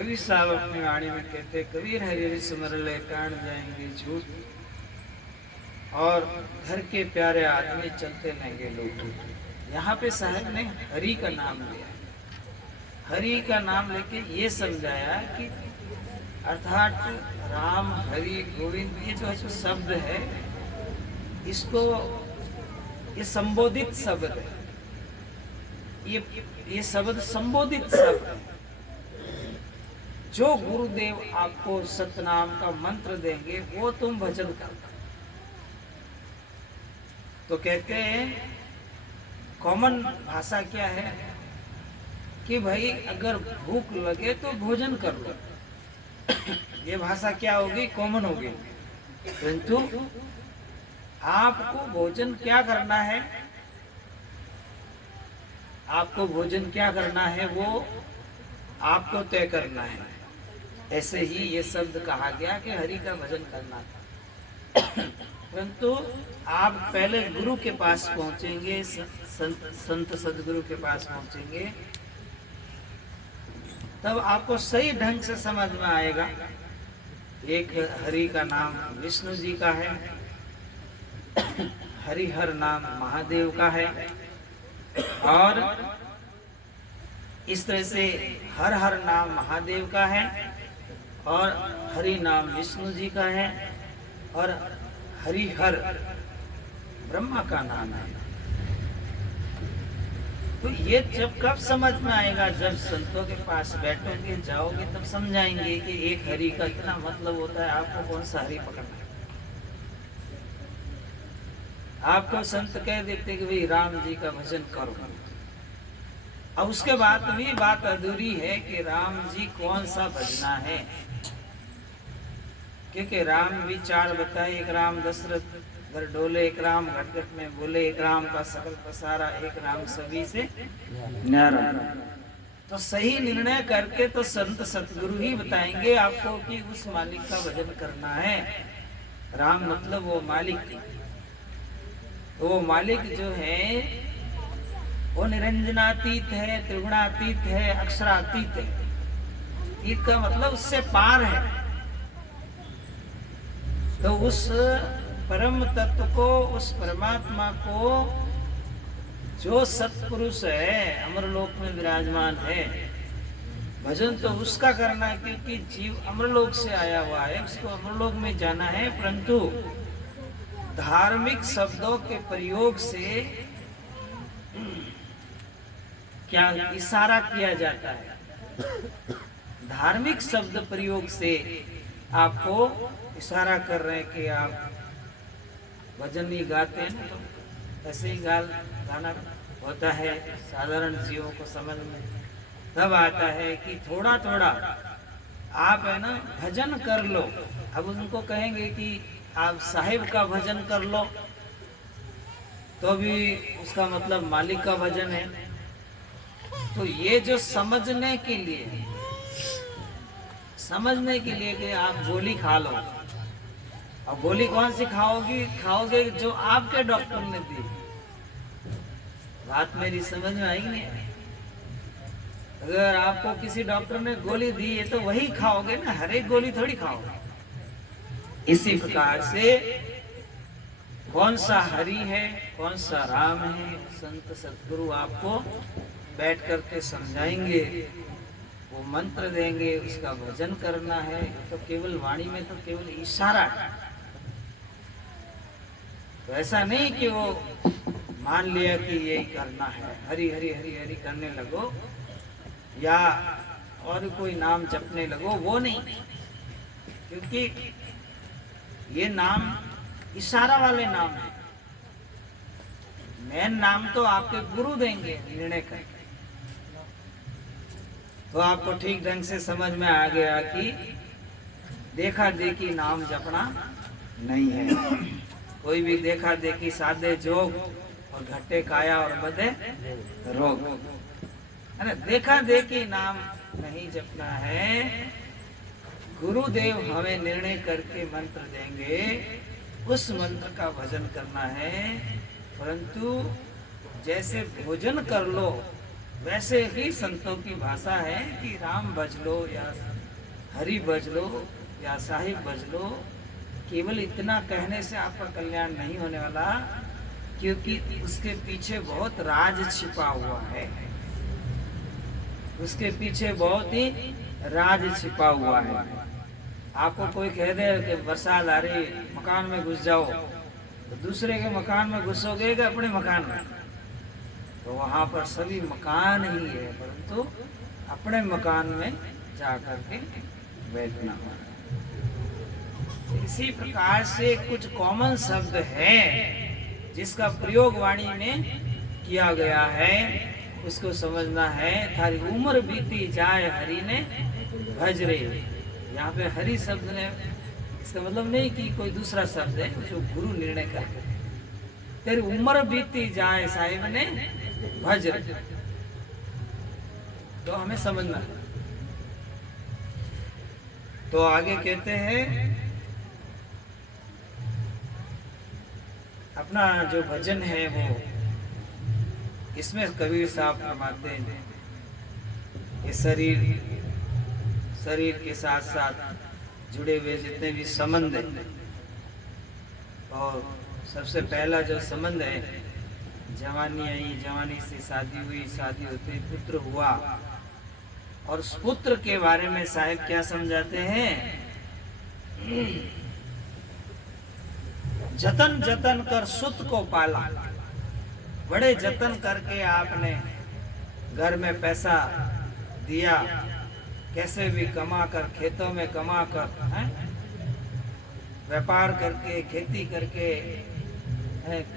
कबीर साहब अपनी वाणी में कहते, कबीर हरि हरि सिमर ले कान जाएंगे झूठ, और घर के प्यारे आदमी चलते लेंगे लूट। यहाँ पे साहब ने हरि का नाम लिया। हरि का नाम लेके ये समझाया कि अर्थात राम हरि गोविंद ये जो शब्द है, इसको ये संबोधित शब्द है, ये शब्द संबोधित शब्द है। जो गुरुदेव आपको सतनाम का मंत्र देंगे वो तुम भजन करना। तो कहते हैं कॉमन भाषा क्या है कि भाई अगर भूख लगे तो भोजन कर लो। ये भाषा क्या होगी? कॉमन होगी। परंतु आपको भोजन क्या करना है, आपको भोजन क्या करना है वो आपको तय करना है। ऐसे ही ये शब्द कहा गया कि हरि का भजन करना। परंतु आप पहले गुरु के पास पहुंचेंगे, संत सदगुरु के पास पहुंचेंगे, तब आपको सही ढंग से समझ में आएगा। एक हरि का नाम विष्णु जी का है, हरिहर नाम महादेव का है, और इस तरह से हर हर नाम महादेव का है, और हरि नाम विष्णु जी का है, और हरिहर ब्रह्मा का नाम है। तो ये जब कब समझ में आएगा? जब संतों के पास बैठोगे, जाओगे, तब समझाएंगे कि एक हरि का इतना मतलब होता है। आपको कौन सा हरि पकड़ना है? आपको संत कह देते कि भाई राम जी का भजन करो, और उसके बाद भी बात अधूरी है कि राम जी कौन सा भजना है। क्योंकि राम भी चार बताए, एक राम दशरथ घर डोले, एक राम घट घट में बोले, एक राम का सकल पसारा, एक राम सभी से न्यारा। तो सही निर्णय करके तो संत सतगुरु ही बताएंगे आपको कि उस मालिक का भजन करना है। राम मतलब वो मालिक, तो वो मालिक जो है वो निरंजनातीत है, त्रिगुणातीत है, अक्षरातीत है। तीत का मतलब उससे पार है। तो उस परम तत्व को, उस परमात्मा को जो सत्पुरुष है, अमरलोक में विराजमान है, भजन तो उसका करना है। क्योंकि जीव अमरलोक से आया हुआ है, उसको अमरलोक में जाना है। परंतु धार्मिक शब्दों के प्रयोग से क्या इशारा किया जाता है? धार्मिक शब्द प्रयोग से आपको इशारा कर रहे हैं कि आप भजन ही गाते हैं, तो ऐसे ही गाना होता है। साधारण जीवों को समझ में तब आता है कि थोड़ा थोड़ा आप है ना भजन कर लो। अब उनको कहेंगे कि आप साहिब का भजन कर लो, तो भी उसका मतलब मालिक का भजन है। तो ये जो समझने के लिए कि आप गोली खा लो, और गोली कौन सी खाओगे? जो आपके डॉक्टर ने दी। बात मेरी समझ में आई नहीं? अगर आपको किसी डॉक्टर ने गोली दी है तो वही खाओगे ना, हर एक गोली थोड़ी खाओगे। इसी प्रकार से कौन सा हरि है, कौन सा राम है, संत सतगुरु आपको बैठ करके समझाएंगे, वो मंत्र देंगे, उसका भजन करना है। तो केवल वाणी में तो केवल इशारा है। तो ऐसा नहीं कि वो मान लिया कि यही करना है, हरि हरि हरि हरि करने लगो या और कोई नाम जपने लगो, वो नहीं। क्योंकि ये नाम इशारा वाले नाम है। मेन नाम तो आपके गुरु देंगे निर्णय करके। तो आपको ठीक ढंग से समझ में आ गया कि देखा देखी नाम जपना नहीं है। कोई भी देखा देखी साधे जोग, और घटे काया और बदे रोग। अरे देखा देखी नाम नहीं जपना है। गुरुदेव हमें निर्णय करके मंत्र देंगे, उस मंत्र का भजन करना है। परंतु जैसे भोजन कर लो वैसे ही संतों की भाषा है कि राम भज लो या हरि भज लो या साहिब भज लो। केवल इतना कहने से आपका कल्याण नहीं होने वाला, क्योंकि उसके पीछे बहुत राज छिपा हुआ है। उसके पीछे बहुत ही राज छिपा हुआ है। आपको कोई कह दे कि बरसात आ रही, मकान में घुस जाओ, तो दूसरे के मकान में घुसोगे कि अपने मकान में? तो वहां पर सभी मकान ही है, परंतु अपने मकान में जा करके बैठना। इसी प्रकार से कुछ कॉमन शब्द है जिसका प्रयोग वाणी में किया गया है, उसको समझना है। थारी उम्र बीती जाए हरि ने भज रे। यहाँ पे हरि शब्द ने, इसका मतलब नहीं कि कोई दूसरा शब्द है जो गुरु निर्णय का है। तेरी उम्र बीती जाए साहिब ने भज रे, तो हमें समझना है। तो आगे कहते हैं, अपना जो भजन है वो, इसमें कबीर साहब फरमाते हैं ये शरीर के साथ साथ जुड़े हुए जितने भी संबंध हैं, और सबसे पहला जो संबंध है, जवानी आई, जवानी से शादी हुई, शादी होते पुत्र हुआ, और उस पुत्र के बारे में साहिब क्या समझाते हैं? जतन जतन कर सुत को पाला। बड़े जतन करके आपने घर में पैसा दिया, कैसे भी कमा कर, खेतों में कमा कर, व्यापार करके, खेती करके,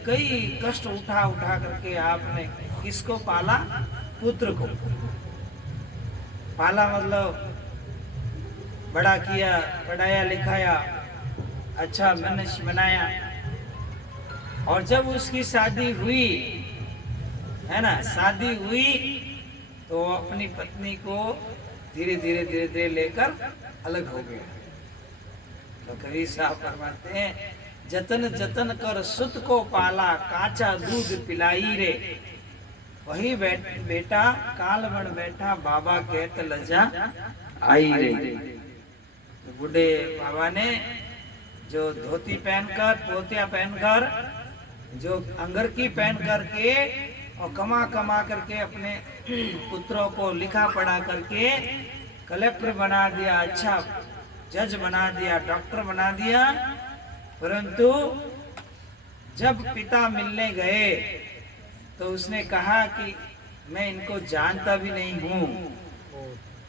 कई कष्ट उठा करके आपने किसको पाला? पुत्र को पाला। मतलब बड़ा किया, पढ़ाया लिखाया, अच्छा मनुष्य बनाया, और जब उसकी शादी हुई, है ना, शादी हुई तो अपनी पत्नी को धीरे धीरे लेकर अलग हो गया। तो कबीर साहब फरमाते हैं, जतन जतन कर सुत को पाला, काचा दूध पिलाई रे। वही बेटा काल बन बैठा, बाबा कहत लजा आई रे। तो बूढ़े बाबा ने जो धोती पहनकर, पोतिया पहनकर, जो अंगरकी पहन करके और कमा करके अपने पुत्रों को लिखा पढ़ा करके कलेक्टर बना दिया, अच्छा जज बना दिया, डॉक्टर बना दिया, परंतु जब पिता मिलने गए तो उसने कहा कि मैं इनको जानता भी नहीं हूँ।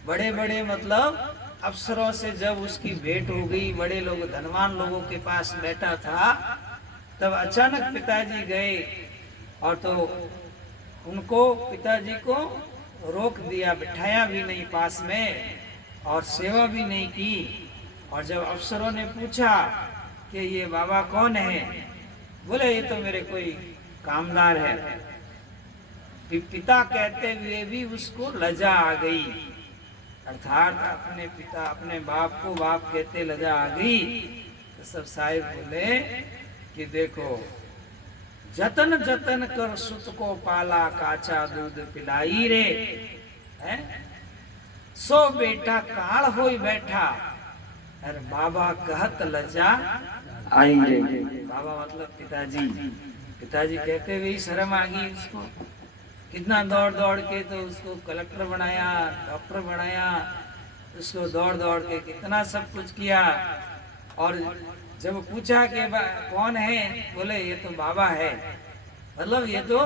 बड़े बड़े मतलब अफसरों से जब उसकी भेंट हो गई, बड़े लोग, धनवान लोगों के पास बैठा था, तब अचानक पिताजी गए और तो उनको, पिताजी को रोक दिया, बिठाया भी नहीं पास में और सेवा भी नहीं की। और जब अफसरों ने पूछा कि ये बाबा कौन है, बोले ये तो मेरे कोई कामदार है। पिता कहते हुए भी उसको लजा आ गई, अर्थात अपने पिता, अपने बाप को बाप कहते लजा आ गई। तो सब साहिब बोले कि देखो, जतन जतन कर सुत को पाला, काचा दूध पिलाई रे। है सो बेटा काल होई बैठा, अरे बाबा कहत लजा आई रे। बाबा मतलब पिताजी। पिताजी कहते हुए शर्म आ गई उसको। कितना दौड़ के तो उसको कलेक्टर बनाया, डॉक्टर बनाया, उसको दौड़ के कितना सब कुछ किया। और जब पूछा कि कौन है, बोले ये तो बाबा है, मतलब ये तो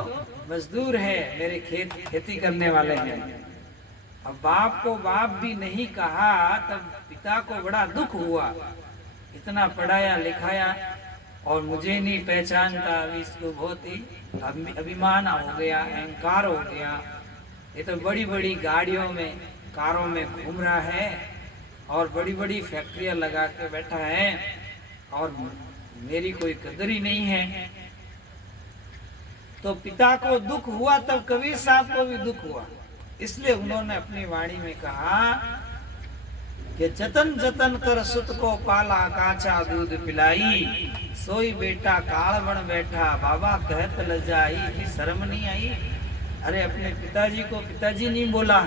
मजदूर है, मेरे खेती करने वाले हैं। अब बाप को बाप भी नहीं कहा, तब पिता को बड़ा दुख हुआ। इतना पढ़ाया लिखाया और मुझे नहीं पहचानता, अभी इसको बहुत ही अभिमान हो गया, अहंकार हो गया। ये तो बड़ी बड़ी गाड़ियों में, कारों में घूम रहा है और बड़ी बड़ी फैक्ट्रियां लगा के बैठा है, और मेरी कोई कदर ही नहीं है। तो पिता को दुख हुआ, तब कबीर साहब को भी दुख हुआ। इसलिए उन्होंने अपनी वाणी में कहा कि जतन जतन कर सुत को पाला, काचा दूध पिलाई, सोई बेटा काल बन बैठा, बाबा कहत लजाई, की शर्म नहीं आई। अरे अपने पिताजी को पिताजी नहीं बोला,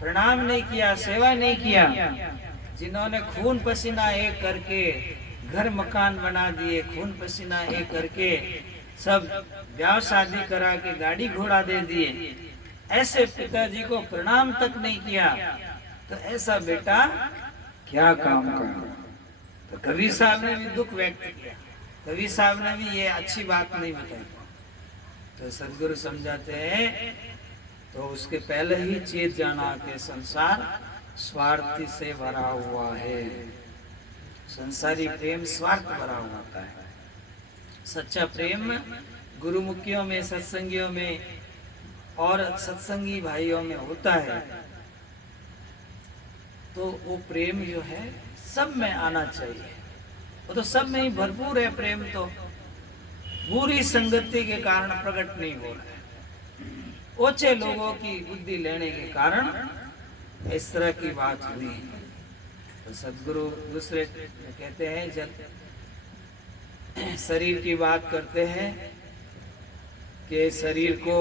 प्रणाम नहीं किया, सेवा नहीं किया, जिन्होंने खून पसीना एक करके घर मकान बना दिए, खून पसीना एक करके सब ब्याह शादी करा के गाड़ी घोड़ा दे दिए, ऐसे पिताजी को प्रणाम तक नहीं किया, तो ऐसा बेटा क्या काम का। तो कबीर साहब ने भी दुख व्यक्त किया, कबीर साहब ने भी ये अच्छी बात नहीं बताई। तो सदगुरु समझाते हैं तो उसके पहले ही चेत जाना कि संसार स्वार्थ से भरा हुआ है, संसारी प्रेम स्वार्थ भरा होता है। सच्चा प्रेम गुरुमुखियों में, सत्संगियों में और सत्संगी भाइयों में होता है, तो वो प्रेम जो है सब में आना चाहिए। वो तो सब में ही भरपूर है प्रेम, तो बुरी संगति के कारण प्रकट नहीं हो रहा है, ओछे लोगों की बुद्धि लेने के कारण इस तरह की बात हुई। तो सदगुरु दूसरे कहते हैं, जब शरीर की बात करते हैं कि शरीर को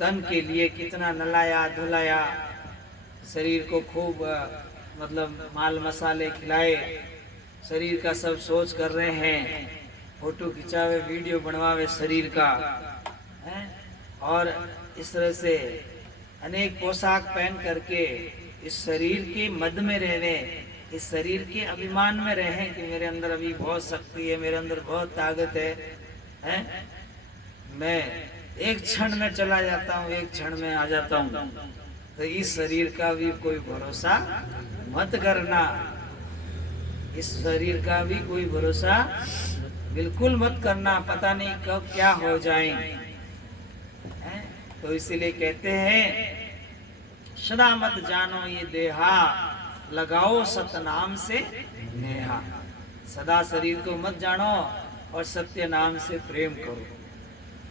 तन के लिए कितना नलाया धुलाया, शरीर को खूब मतलब माल मसाले खिलाए, शरीर का सब सोच कर रहे हैं, फोटो खिंचावे, वीडियो बनवावे शरीर का है, और इस तरह से अनेक पोशाक पहन करके इस शरीर के मद में रहने, इस शरीर के अभिमान में रहें कि मेरे अंदर अभी बहुत शक्ति है, मेरे अंदर बहुत ताकत है? मैं एक क्षण में चला जाता हूँ, एक क्षण में आ जाता हूँ। तो इस शरीर का भी कोई भरोसा मत करना, इस शरीर का भी कोई भरोसा बिल्कुल मत करना, पता नहीं कब क्या हो जाए। तो इसीलिए कहते हैं, सदा मत जानो ये देहा, लगाओ सतनाम से नेहा। सदा शरीर को मत जानो और सत्य नाम से प्रेम करो,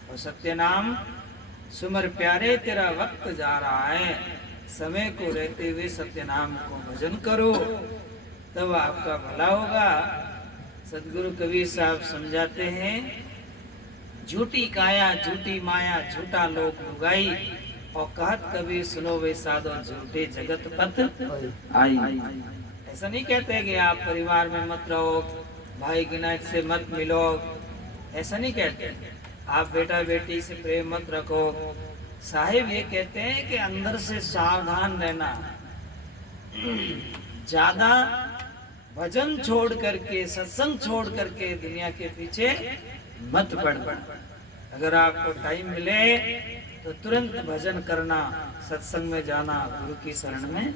और सत्य नाम सुमर प्यारे तेरा वक्त जा रहा है, समय को रहते हुए सत्य नाम को भजन करो, तब आपका भला होगा। सदगुरु कबीर साहब समझाते हैं, झूठी काया झूठी माया झूठा लोक लुगाई, और कहत कबीर सुनो वे साधो झूठे जगत पथ आई। ऐसा नहीं कहते कि आप परिवार में मत रहो, भाई गिनायत से मत मिलो, ऐसा नहीं कहते। आप बेटा बेटी से प्रेम मत रखो। साहिब ये कहते हैं कि अंदर से सावधान रहना, ज्यादा भजन छोड़ करके, सत्संग छोड़ करके दुनिया के पीछे मत पड़ना। अगर आपको टाइम मिले तो तुरंत भजन करना, सत्संग में जाना, गुरु की शरण में